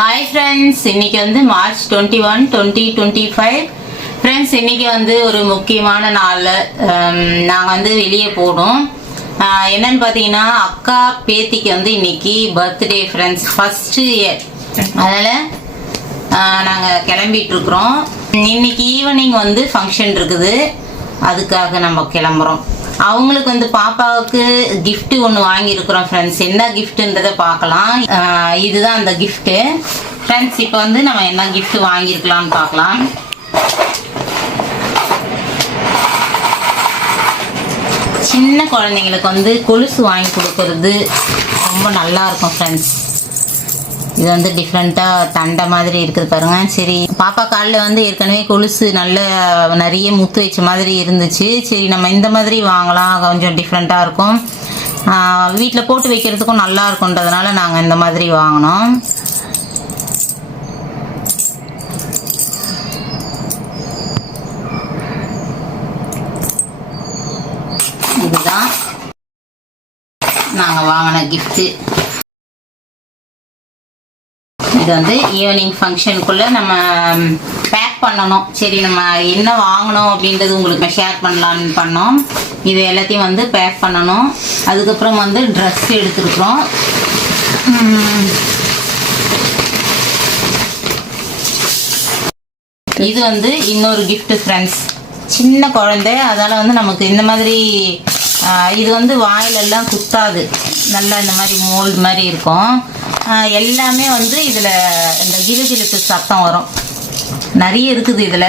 Hi friends, இன்னைக்கு வந்து March 21, 2025. Friends, இன்னைக்கு வந்து ஒரு முக்கியமான நாள். நாங்கள் வந்து வெளியே போனோம். என்னன்னு பார்த்தீங்கன்னா, அக்கா பேத்திக்கு வந்து இன்னைக்கு பர்த்டே ஃப்ரெண்ட்ஸ், ஃபர்ஸ்ட் இயர். அதனால் நாங்கள் கிளம்பிட்டு இருக்கிறோம். இன்னைக்கு ஈவினிங் வந்து ஃபங்க்ஷன் இருக்குது, அதுக்காக நம்ம கிளம்புறோம். அவங்களுக்கு வந்து பாப்பாவுக்கு கிஃப்ட் ஒன்று வாங்கியிருக்கிறோம் ஃப்ரெண்ட்ஸ். என்ன கிஃப்ட்டுன்றதை பார்க்கலாம். இதுதான் அந்த கிஃப்ட்டு ஃப்ரெண்ட்ஸ். இப்போ வந்து நம்ம என்ன கிஃப்ட் வாங்கியிருக்கலாம்னு பார்க்கலாம். சின்ன குழந்தைங்களுக்கு வந்து கொலுசு வாங்கி கொடுக்கறது ரொம்ப நல்லா இருக்கும் ஃப்ரெண்ட்ஸ். இது வந்து டிஃப்ரெண்ட்டாக தண்டை மாதிரி இருக்குது பாருங்க. சரி, பாப்பா காலில் வந்து ஏற்கனவே கொலுசு நல்ல நிறைய முத்து வச்ச மாதிரி இருந்துச்சு. சரி, நம்ம இந்த மாதிரி வாங்கலாம், கொஞ்சம் டிஃப்ரெண்ட்டாக இருக்கும், வீட்டில் போட்டு வைக்கிறதுக்கும் நல்லா இருக்குன்றதுனால நாங்கள் இந்த மாதிரி வாங்கினோம். இதுதான் நாங்கள் வாங்கின கிஃப்ட்டு. இது வந்து ஈவினிங் ஃபங்க்ஷனுக்குள்ளே நம்ம பேக் பண்ணணும். சரி, நம்ம என்ன வாங்கினோம் அப்படின்றது உங்களுக்கு ஷேர் பண்ணலான்னு பண்ணோம். இது எல்லாத்தையும் வந்து பேக் பண்ணணும். அதுக்கப்புறம் வந்து ட்ரெஸ் எடுத்துருக்குறோம். இது வந்து இன்னொரு கிஃப்ட் ஃப்ரெண்ட்ஸ். சின்ன குழந்தை, அதால் வந்து நமக்கு இந்த மாதிரி இது வந்து வாயிலெல்லாம் குத்தாது, நல்லா இந்த மாதிரி மோல்டு மாதிரி இருக்கும். எல்லாமே வந்து இதில் இந்த கிலுகிலுக்கு சத்தம் வரும், நிறைய இருக்குது இதில்.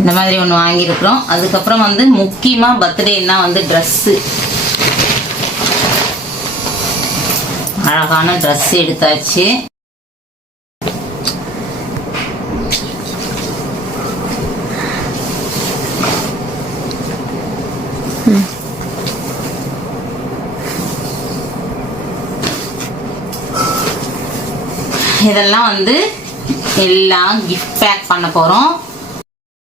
இந்த மாதிரி ஒன்று வாங்கியிருக்கிறோம். அதுக்கப்புறம் வந்து முக்கியமாக பர்த்டேன்னா வந்து ட்ரெஸ்ஸு, அழகான ட்ரெஸ் எடுத்தாச்சு. இதெல்லாம் வந்து எல்லாம் கிஃப்ட் பேக் பண்ண போகிறோம்.